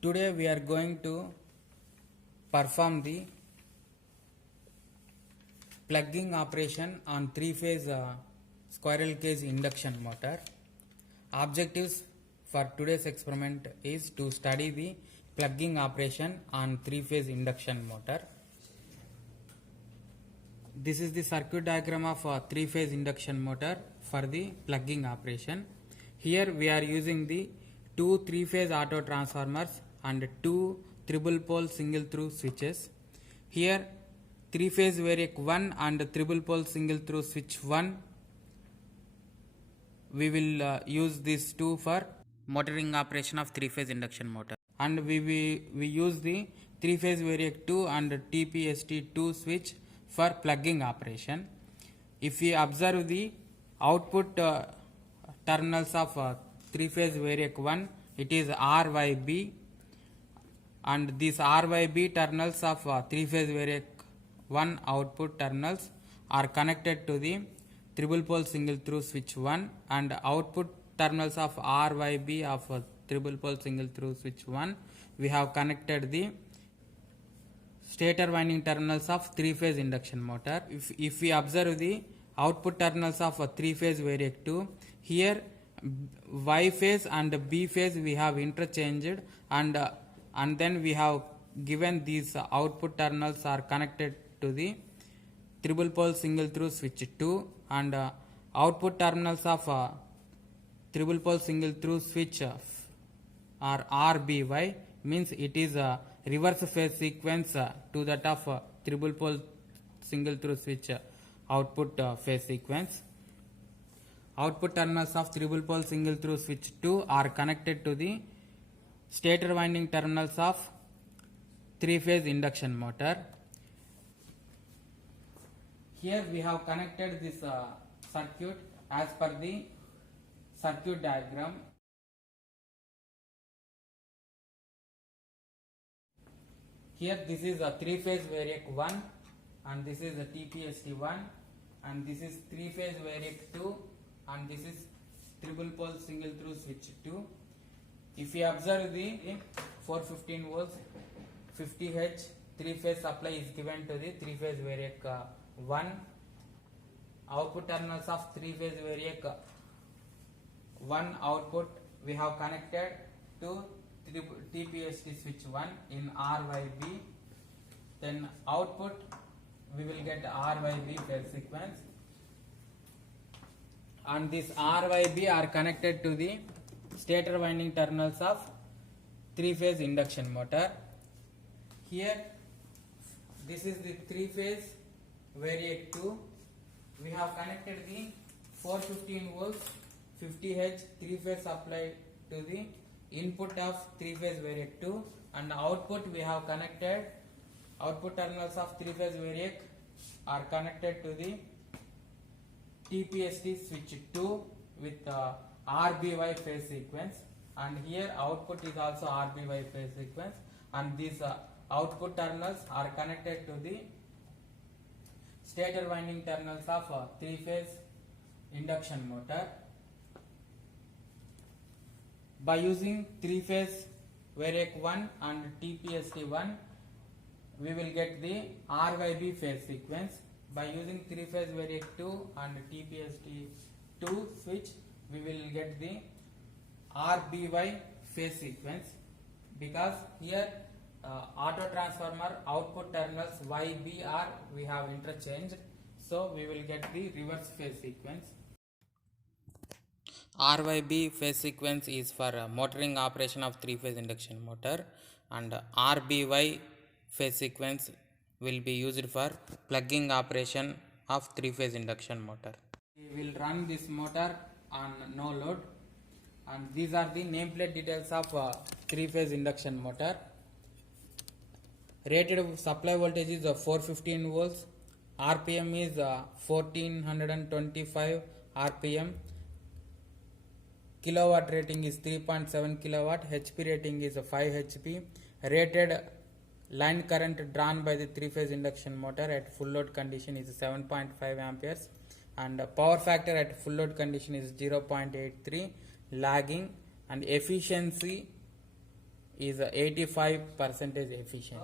Today we are going to perform the plugging operation on three-phase squirrel cage induction motor. Objectives for today's experiment is to study the plugging operation on three-phase induction motor. This is the circuit diagram of a three-phase induction motor for the plugging operation. Here we are using the two three-phase auto transformers and two triple pole single through switches. Here three-phase variac 1 and triple pole single through switch 1, we will use these two for motoring operation of three-phase induction motor, and we use the three-phase variac 2 and TPST2 switch for plugging operation. If we observe the output terminals of three-phase variac 1, it is RYB, and these RYB terminals of three-phase variac 1 output terminals are connected to the triple pole single through switch 1, and output terminals of RYB of triple pole single through switch 1, we have connected the stator winding terminals of three-phase induction motor. If we observe the output terminals of a three-phase variac 2, here Y phase and B phase we have interchanged, and then we have given these output terminals are connected to the triple pole single through switch 2, and output terminals of triple pole single through switch are RBY, means it is a reverse phase sequence to that of triple pole single through switch output phase sequence. Output terminals of triple pole single through switch 2 are connected to the stator winding terminals of three-phase induction motor. Here we have connected this circuit as per the circuit diagram. Here this is a three-phase variac 1, and this is a TPST1, and this is three-phase variac 2, and this is triple pole single through switch 2. If we observe the 415 volts 50 H three-phase supply is given to the three-phase variac 1. Output terminals of three-phase variac 1 output we have connected to TPST switch 1 in RYB. Then output we will get RYB phase sequence, and this RYB are connected to the stator winding terminals of three-phase induction motor. Here this is the three-phase variac 2. We have connected the 415 volts 50 H three-phase supply to the input of three-phase variac 2, and output we have connected output terminals of three-phase variac are connected to the TPST switch 2 with RBY phase sequence, and here output is also RBY phase sequence, and these output terminals are connected to the stator winding terminals of three-phase induction motor. By using three-phase variac 1 and TPST1, we will get the RYB phase sequence. By using three-phase variac 2 and TPST2 switch, we will get the RBY phase sequence, because here auto transformer output terminals YBR we have interchanged, so we will get the reverse phase sequence. RYB phase sequence is for motoring operation of three-phase induction motor, and RBY phase sequence will be used for plugging operation of three-phase induction motor. We will run this motor on no load, and these are the nameplate details of three-phase induction motor. Rated supply voltage is 415 volts, RPM is 1425 RPM, kilowatt rating is 3.7 kilowatt, HP rating is 5 HP. Rated line current drawn by the three-phase induction motor at full load condition is 7.5 amperes, and power factor at full load condition is 0.83, lagging, and efficiency is 85% efficient.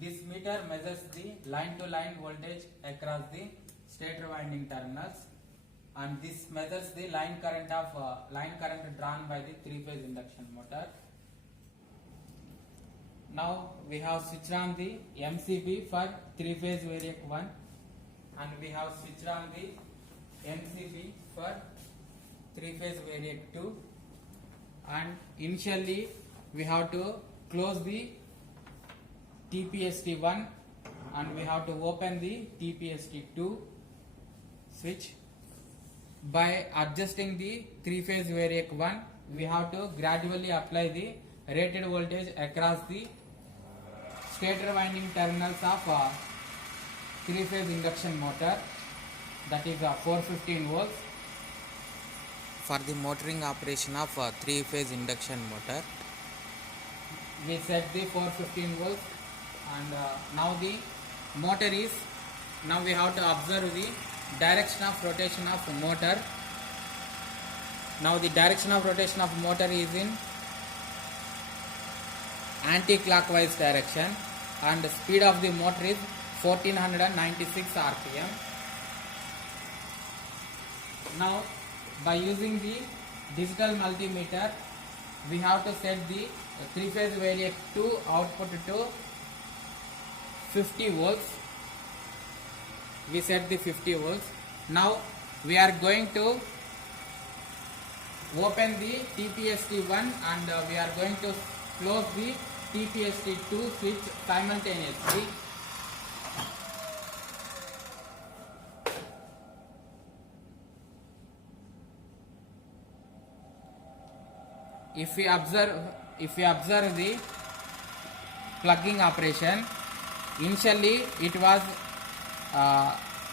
This meter measures the line to line voltage across the stator winding terminals, and this measures the line current drawn by the three-phase induction motor. Now we have switched on the MCB for three-phase variac 1, and we have switched on the MCB for three-phase variac 2, and initially we have to close the TPST1 and we have to open the TPST2 switch. By adjusting the three-phase variac 1, we have to gradually apply the rated voltage across the stator winding terminals of three-phase induction motor, that is 415 volts. For the motoring operation of three-phase induction motor, we set the 415 volts, and now the motor is, now we have to observe the direction of rotation of motor. Now the direction of rotation of motor is in anti-clockwise direction, and the speed of the motor is 1496 rpm. Now by using the digital multimeter, we have to set the three-phase variac 2 output to 50 volts. We set the 50 volts. Now we are going to open the TPST1 and we are going to close the TPST2 switch simultaneously. If we observe the plugging operation, initially it was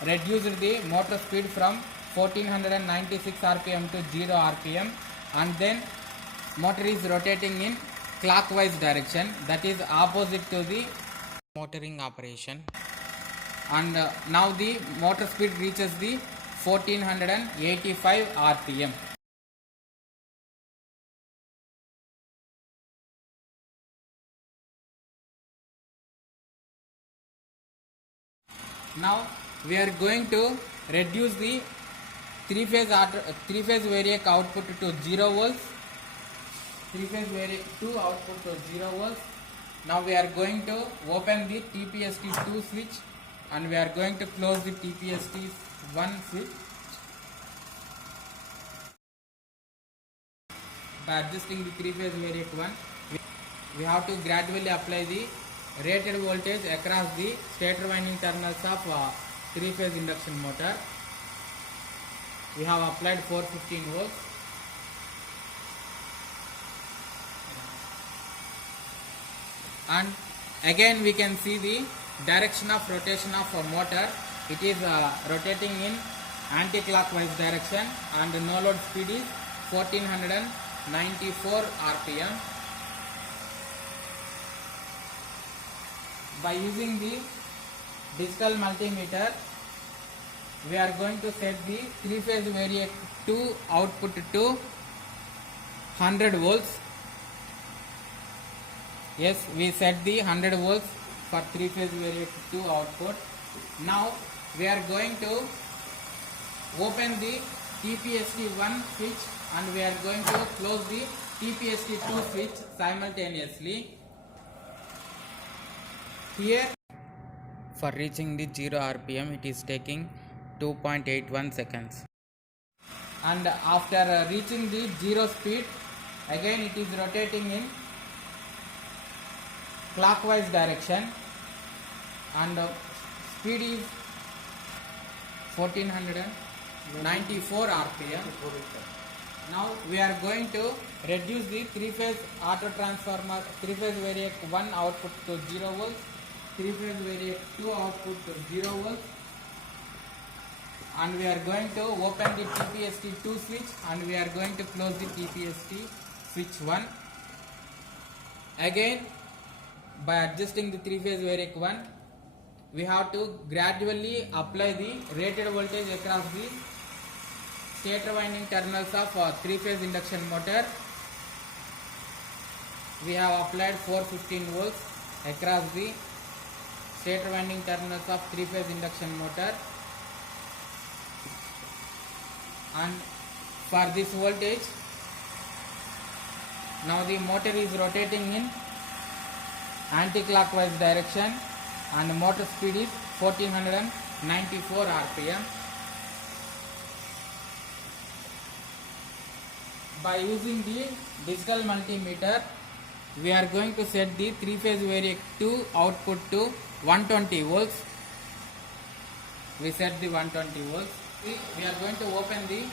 reduced the motor speed from 1496 rpm to 0 rpm, and then motor is rotating in clockwise direction, that is opposite to the motoring operation, and now the motor speed reaches the 1485 rpm. Now we are going to reduce the three-phase variac output to 0 volts, three-phase variac 2 output to 0 volts. Now we are going to open the TPST2 switch and we are going to close the TPST1 switch. By adjusting the three-phase variac 1, we have to gradually apply the rated voltage across the stator winding terminals of three-phase induction motor. We have applied 415 volts. And again we can see the direction of rotation of a motor. It is rotating in anti-clockwise direction, and the no load speed is 1494 rpm. By using the digital multimeter, we are going to set the three-phase variac 2 output to 100 volts. Yes, we set the 100 volts for three-phase variac 2 output. Now we are going to open the TPST1 switch and we are going to close the TPST2 switch simultaneously. Here, for reaching the 0 rpm, it is taking 2.81 seconds. And after reaching the 0 speed, again it is rotating in clockwise direction, and speed is 1494 rpm. Now we are going to reduce the three-phase auto transformer, three-phase variac 1 output to 0 volts, three-phase variac 2 output to 0 volts, and we are going to open the TPST2 switch and we are going to close the TPST switch 1. Again, by adjusting the three-phase variac 1, we have to gradually apply the rated voltage across the stator winding terminals of three-phase induction motor. we have applied 415 volts across the stator winding terminals of 3-phase induction motor, and for this voltage now the motor is rotating in anti-clockwise direction and motor speed is 1494 rpm. By using the digital multimeter, we are going to set the 3-phase variac 2 output to 120 volts. We set the 120 volts. We are going to open the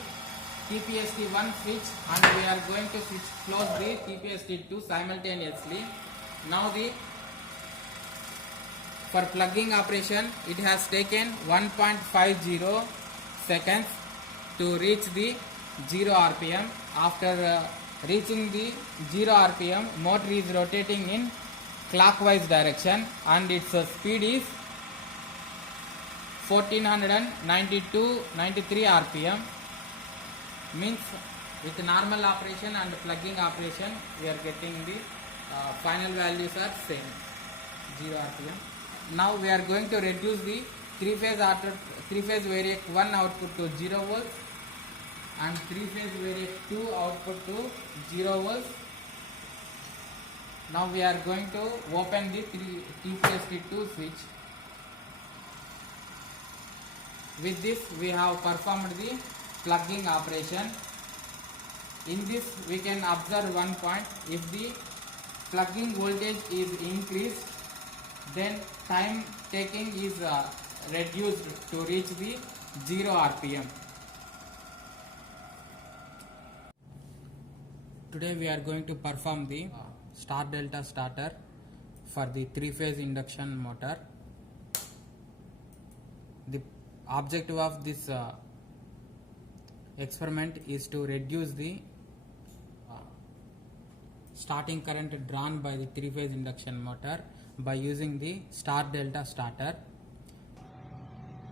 TPST1 switch and we are going to close the TPST2 simultaneously. Now for plugging operation, it has taken 1.50 seconds to reach the 0 rpm. After reaching the 0 rpm, motor is rotating in clockwise direction and its speed is 1493 rpm. Means with normal operation and plugging operation, we are getting the final values are same, 0 rpm. Now we are going to reduce the 3-phase variac 1 output to 0 volts and 3-phase variac 2 output to 0 volts. Now we are going to open the TPST2 switch. With this we have performed the plugging operation. In this we can observe one point: if the plugging voltage is increased, then time taking is reduced to reach the 0 rpm. Today we are going to perform the star delta starter for the 3-phase induction motor. The objective of this experiment is to reduce the starting current drawn by the 3-phase induction motor by using the star delta starter.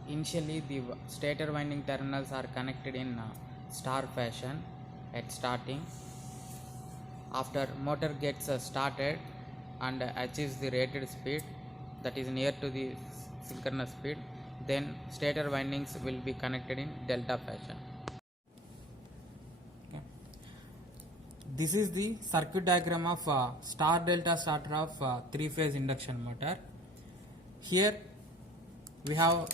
Initially the stator winding terminals are connected in star fashion at starting. After motor gets started and achieves the rated speed, that is near to the synchronous speed, then stator windings will be connected in delta fashion. Okay. This is the circuit diagram of star delta starter of 3-phase induction motor. Here we have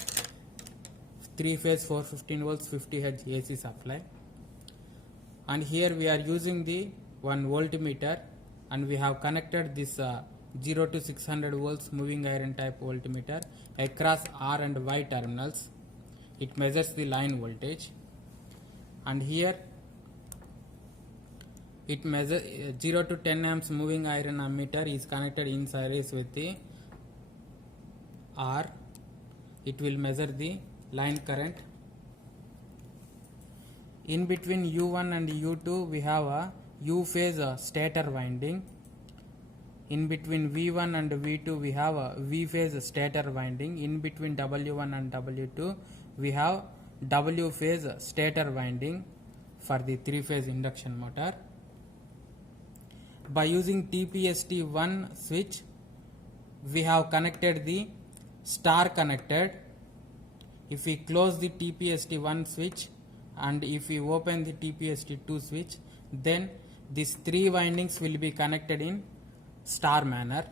3-phase 415 volts 50 Hz AC supply, and here we are using the 1 voltmeter, and we have connected this 0 to 600 volts moving iron type voltmeter across R and Y terminals. It measures the line voltage, and here it measures 0 to 10 amps moving iron ammeter is connected in series with the R. It will measure the line current. In between U1 and U2 we have a U phase stator winding. In between V1 and V2 we have a V phase stator winding. In between W1 and W2 we have W phase stator winding for the 3-phase induction motor. By using TPST1 switch, we have connected the star connected. If we close the TPST1 switch and if we open the TPST2 switch, then these 3 windings will be connected in star manner.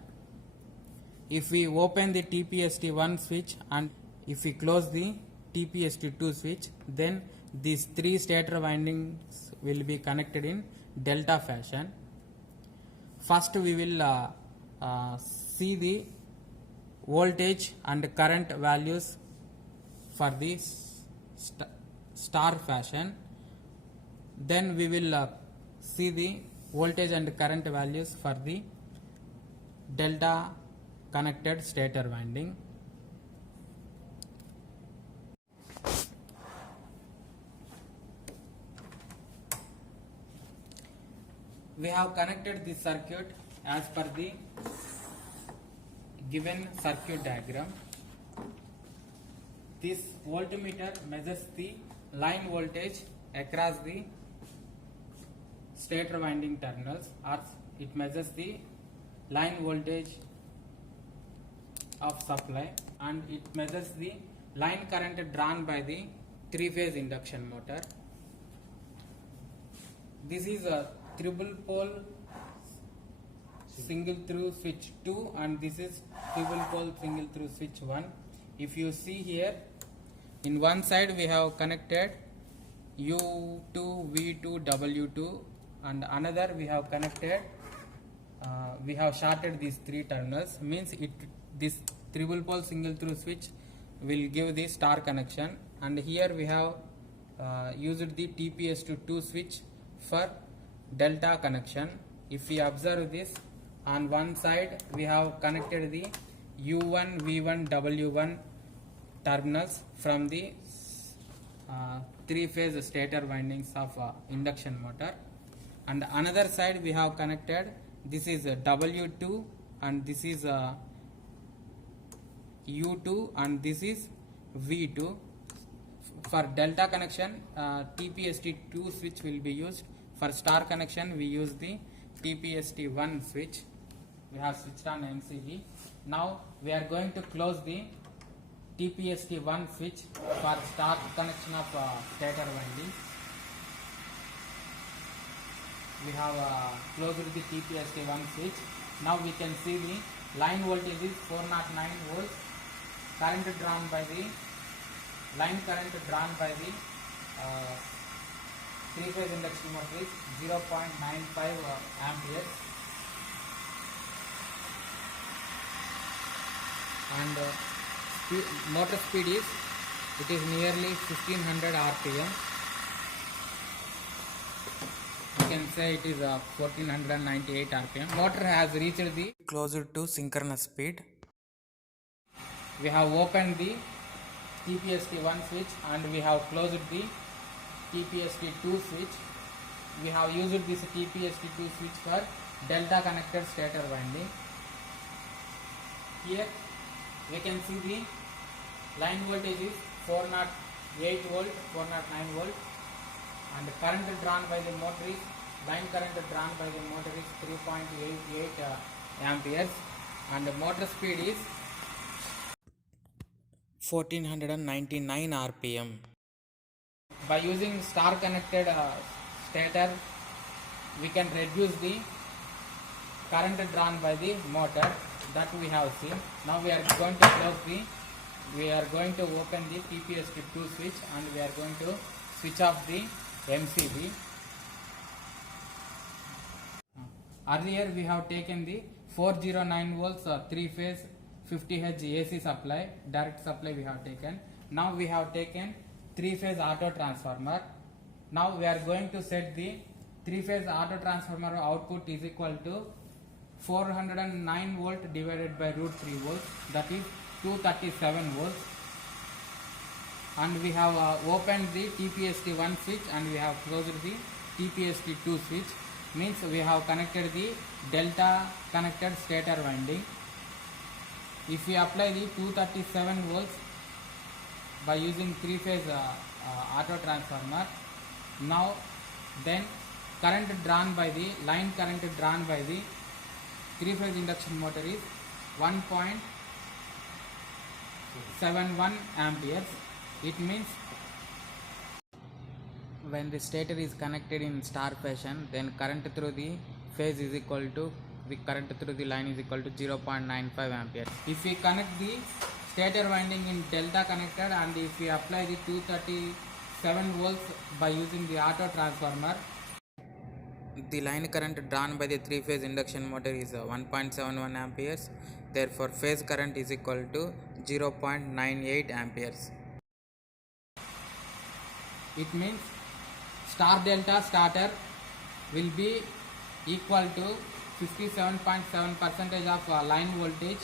If we open the TPST1 switch and if we close the TPST2 switch, then these 3 stator windings will be connected in delta fashion. First we will see the voltage and current values for the star fashion. Then we will see the voltage and current values for the delta connected stator winding. We have connected this circuit as per the given circuit diagram. This voltmeter measures the line voltage across the stator winding terminals, or it measures the line voltage of supply, and it measures the line current drawn by the three-phase induction motor. This is a triple pole single through switch 2, and this is triple pole single through switch 1. If you see here, in one side we have connected U2, V2, W2, and another we have connected, we have shorted these three terminals, means this triple pole single through switch will give the star connection, and here we have used the TPS2 switch for delta connection. If we observe this, on one side we have connected the U1, V1, W1 terminals from the three-phase stator windings of induction motor, and another side we have connected, this is W2 and this is U2 and this is V2. For delta connection, TPST2 switch will be used. For star connection, we use the TPST1 switch. We have switched on MCB. Now we are going to close the TPST1 switch for star connection of stator winding. We have closed the TPST1 switch. Now we can see the line voltage is 409 volts. Current drawn by the line current drawn by the three-phase induction motor is 0.95 amperes, and motor speed is nearly 1500 rpm. You can say it is 1498 rpm. Motor has reached the closer to synchronous speed. We have opened the TPST1 switch and we have closed the TPST2 switch. We have used this TPST2 switch for delta connected stator winding. Here we can see the line voltage is 408 volt, 409 volt, and the current drawn by the motor is, line current drawn by the motor is 3.88 amperes, and the motor speed is 1499 rpm. By using star connected stator, we can reduce the current drawn by the motor, that we have seen. Now we are going to open the TPST2 switch and we are going to switch off the MCB. Earlier we have taken the 409 volts 3-phase 50 Hz AC supply, direct supply we have taken. Now we have taken 3-phase auto transformer. Now we are going to set the 3-phase auto transformer output is equal to 409 volt divided by root 3 volts, that is 237 volts. And we have opened the TPST1 switch and we have closed the TPST2 switch, means we have connected the delta connected stator winding. If we apply the 237 volts by using 3-phase auto transformer, now then current drawn by the line current drawn by the 3-phase induction motor is 1.71 amperes. It means when the stator is connected in star fashion, then current through the phase is equal to current through the line is equal to 0.95 amperes. If we connect the stator winding in delta connected and if we apply the 237 volts by using the auto transformer, the line current drawn by the 3-phase induction motor is 1.71 amperes. Therefore phase current is equal to 0.98 amperes. It means star delta starter will be equal to 57.7% of line voltage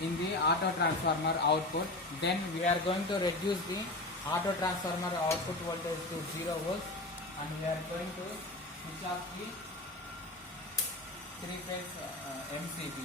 in the auto transformer output. Then we are going to reduce the auto transformer output voltage to 0 volts and we are going to switch off the 3-phase MCB.